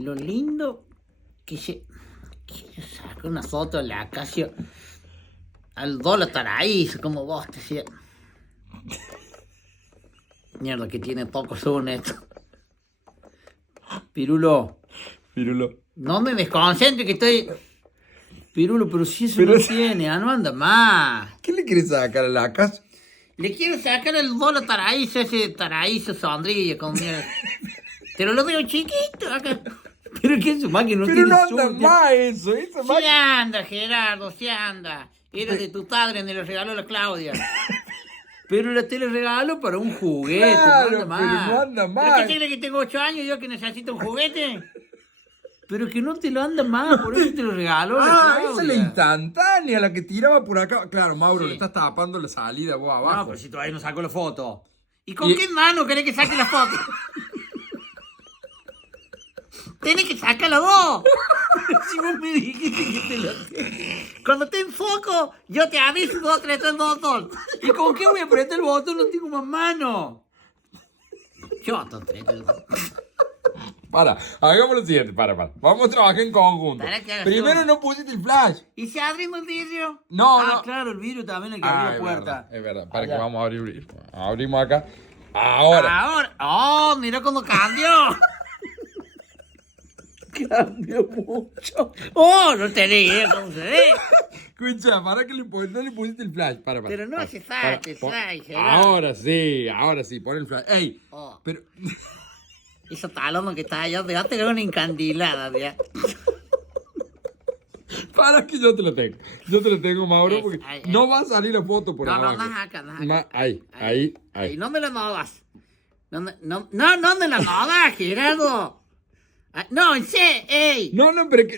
Lo lindo que se saca una foto de la Acacio al dólar Taraíz, como vos te decías. Mierda, que tiene poco zoom esto. Pirulo, no me desconcentre que estoy. Pirulo, pero si eso Pero no es- tiene, no anda más. ¿Qué le quieres sacar a la casa? Le quiero sacar el dólar Taraíz, ese Taraíz Sondrilla con mierda. Pero lo veo chiquito acá. Pero que su máquina no Pero tiene no anda zoom. más eso, esa Sí máquina. anda, Gerardo, sí anda. Era de tu padre, me lo regaló la Claudia. Pero te lo regalo para un juguete, Claro, no anda más. pero no anda ¿Pero más. qué quiere que tengo 8 años yo que necesito un juguete? Pero que no te lo anda más, por eso te lo regaló la Claudia. Esa es la instantánea, la que tiraba por acá. Claro, Mauro, Sí. le estás tapando la salida vos No, abajo. pero si todavía no saco la foto. ¿Y con Y- qué mano querés que saque la foto? Tenés que sacarla vos. Si vos me dijiste que te lo... Cuando te enfoco, yo te aviso y vos apretas el botón. ¿Y con qué voy a apretar el botón? No tengo más mano. Yo te aprieto el botón. Para, hagamos lo siguiente, para. Vamos a trabajar en conjunto. Para que hagas Primero todo. no pusiste el flash. ¿Y si abrimos el vidrio? No, Ah, no. claro, el vidrio también hay que abrir la Es puerta. verdad, es verdad. Para Allá. que vamos a abrir. Abrimos acá. Ahora. Oh, mira cómo cambió. Cambió mucho. Oh, no te leí, ¿cómo se ve? Escucha, para que no le pusiste el flash. Para. Pero no para, hace para, falta, pon- ¿sabes, Gerardo? ahora sí, pon el flash. Ey, Oh. pero. Esa talón que está allá, déjate que una encandilada, ya. Para que yo te lo tengo. Yo te lo tengo, Mauro, Es, porque ahí, no va a salir la foto por No, abajo. más acá, más acá. Ahí. Y no me la muevas. No me la muevas, Gerardo. Ah, no, en serio, ey. No, pero que.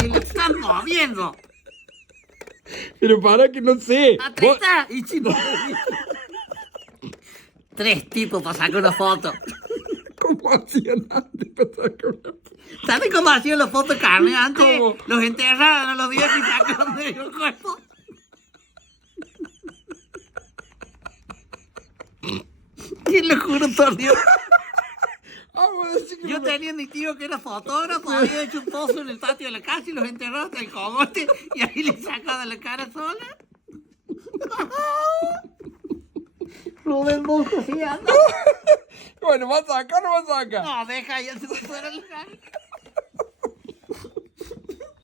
Me la están moviendo. Pero para que no sé. Vos- Aprieta. Y si no. 3 tipos para sacar una foto. ¿Cómo hacían antes para sacar una foto? ¿Sabes cómo hacían las fotos de carne antes? ¿Cómo? Los enterraban a los viejos y sacaban de el cuerpo. ¡Qué locura, por Dios! Vamos a decir que Yo no- tenía mi tío que era fotógrafo, había hecho un pozo en el patio de la casa y los enterró hasta el cogote y ahí le sacaba la cara sola. Rubén Bosco, sí anda. Bueno, ¿vas a sacar o no vas a sacar? No, deja, ya se me fuera la cara.